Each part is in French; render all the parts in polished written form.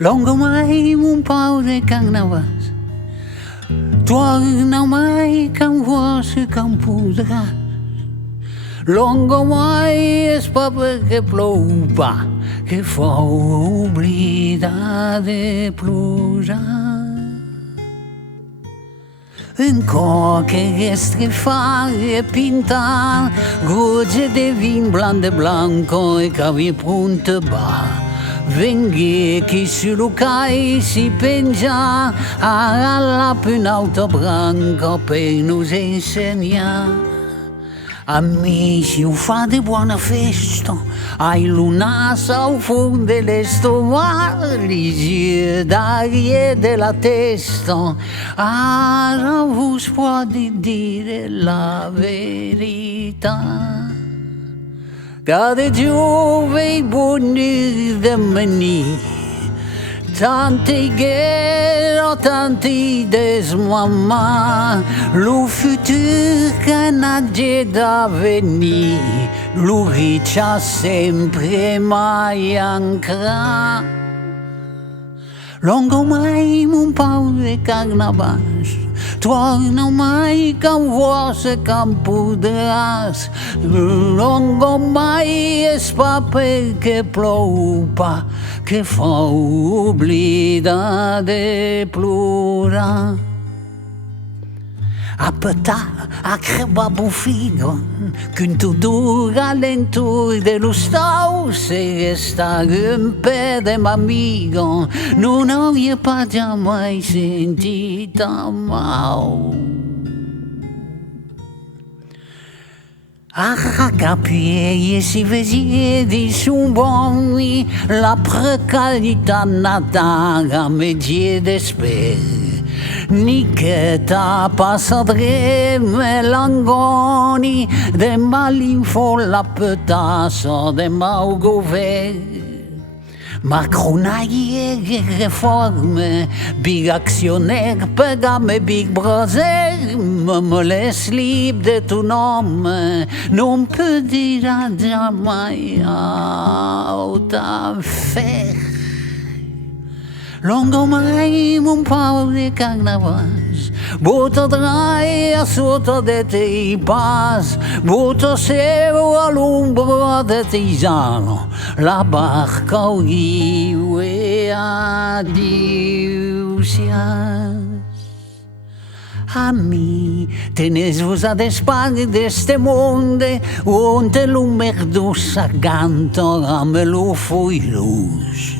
Longo mai un pau de carnavals, torna mai can voce can podràs. Longo mai és pa perquè plou pa, que fou oblidar de plorar. Un cor que estrefar e pintar, gocce de vin blanc de blanco e cavi punte bar. Venghi chi sul cai si pengia alla un'auto branca per nos insegnare. Amici, fate buona festa, ai lunasa au fondo delle stomali, d'aria della testa, ara vos può dire la verità. Cada giove buoni de meni, tanti guerre, tanti desmamà, lo futur che nasce da venir, lo riccia sempre mai ancora. Longo mai un pau de carnavals, torna mai can voce can podràs. Longo mai és pa perquè plou pa, que fou oblidar de plorar. A petar, a creba bufigo, qu'un tudor alentur de los taus e estar un pe de m'amigo, non hauria pas jamais sentit amau. A capire si vedi son bon, la precaritat natara medie d'espera. Ni che ta passadre melangoni de malinfo la petasso de mau govern. Macronaie réforme, big actionnaire, pegame big brother, me laisse libre de tout homme, non peut dire jamais autant faire. Longo mai un pau de carnavals, bota drai a sotto de tei pas, bota seu a l'ombra de teisano, la barca o riu e adiu sias. Ami, tenez-vos a despart d'este monde, onde l'ummerdo s'aganto amb lo foilus.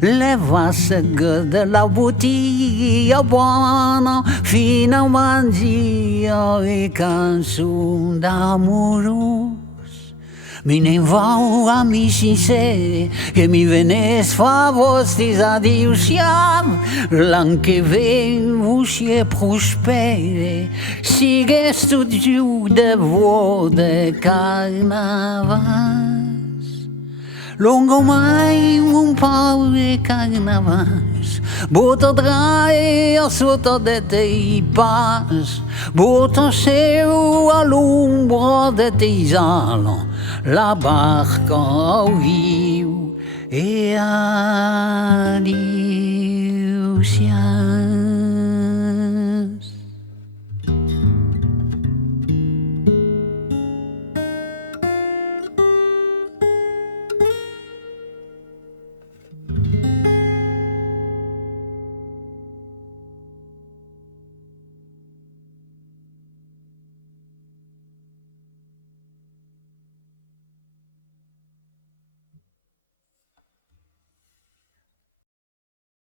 Leva-se de la bottiglia buona fino a mangiare canzoni d'amorós. Mi ne vau, amici sinceri, che mi venes fa vostris adius iam, l'an che ven vos e prospere, sigues tot giu de vo de carnavals. Longo mai un pau de carnavals, bota drai a sotto de tei pas, bota seu a l'ombra de teisano, la barca au riu e adiu siam.